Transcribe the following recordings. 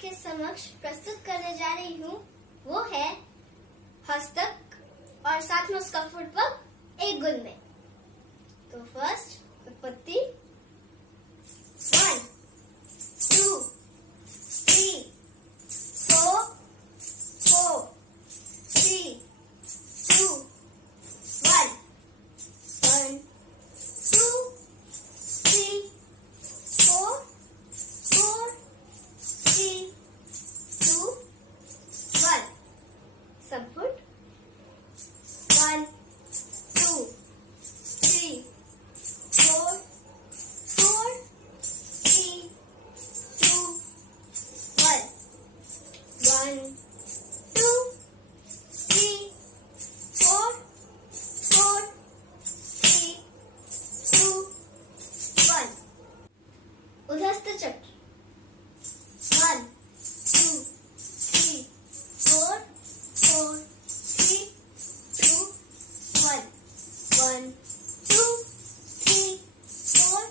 आपके समक्ष प्रस्तुत करने जा रही हूँ वो है हस्तक और साथ में उसका फुटवर्क एक गुण में। तो फर्स्ट उत्पत्ति 1 2 3 4 4 3 2 1 1 2 3 4 4 3 2 1 संपुट 1 2 3 4 4 3 2 1 1 2 3 4 4 3 2 1 उधस्त चक्र 1 2 3 4 4 3 2 1 1 2 3 4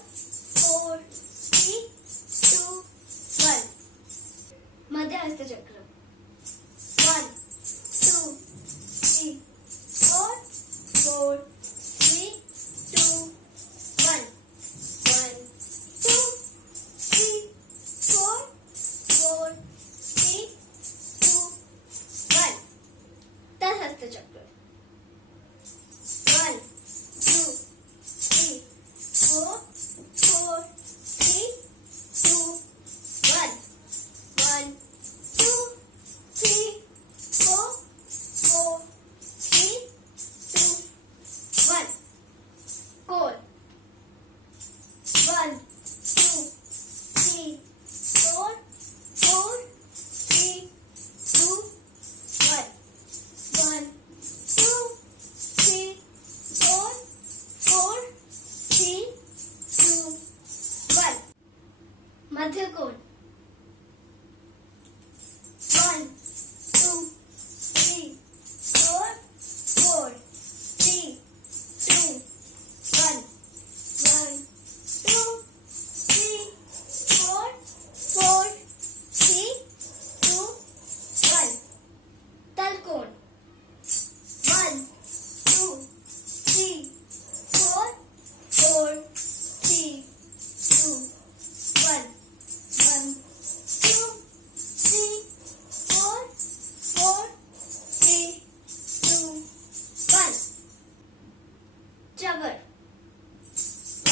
4 3 2 1 मध्यहस्त चक्र 1 2 3 4 4 3 2 1 1 2 3 4 4 3 2 1 तलहस्त चक्र 1 2 3 4 4 3 2 1 1 2 3 4 4 3 2 1 कोर 1 2 3 4 4 3 2 1 1 2 3 4 4 3 2 1 मध्य कोण 1 2 3 4 4 3 2 1 1 2 3 4 4 3 2 1 तलकोण 1 2 3 4 4 3 2 1 1 2 3 4 4 3 2 1 चबर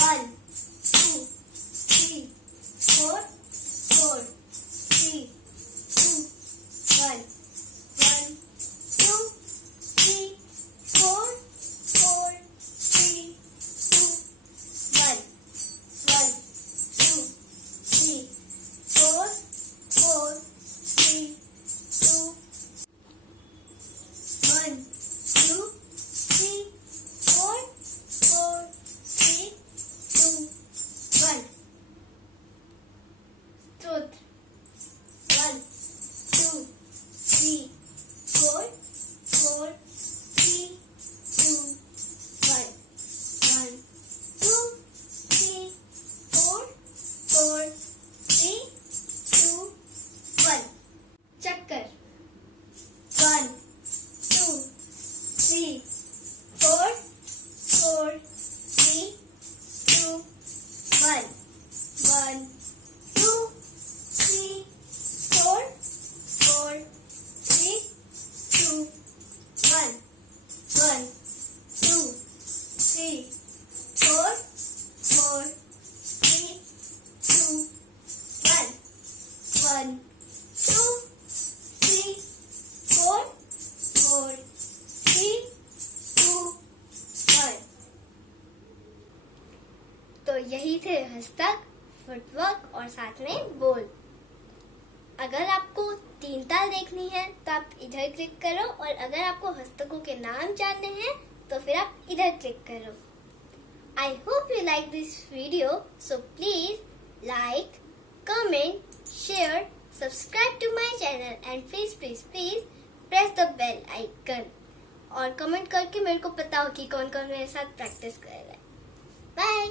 1 2 3 4 4 3 2 1 1 2 3 4 4 3 2 1 1 2 3 4 4 3 2 1 2 3 4 4 3 2 1 स्त्रोत्र 1 2 3 4 4 3 2 1 1 2 3 4 4 3 2 1 चक्कर 1 2 3 4 4 3 2 1 1 2 3 4 4 3 2 1 1 2 3 4 4 3 2 1 1 2 3 4 4 3 2 1 तो यही थे हस्तक, फुटवर्क और साथ में बोल। अगर आपको 3 ताल देखनी है तो आप इधर क्लिक करो, और अगर आपको हस्तकों के नाम जानने हैं तो फिर आप इधर क्लिक करो। I hope you like this video, so please like, comment, share, subscribe to my channel and please press the bell icon और कमेंट करके मेरे को बताओ कि कौन कौन मेरे साथ प्रैक्टिस कर रहा है। बाय।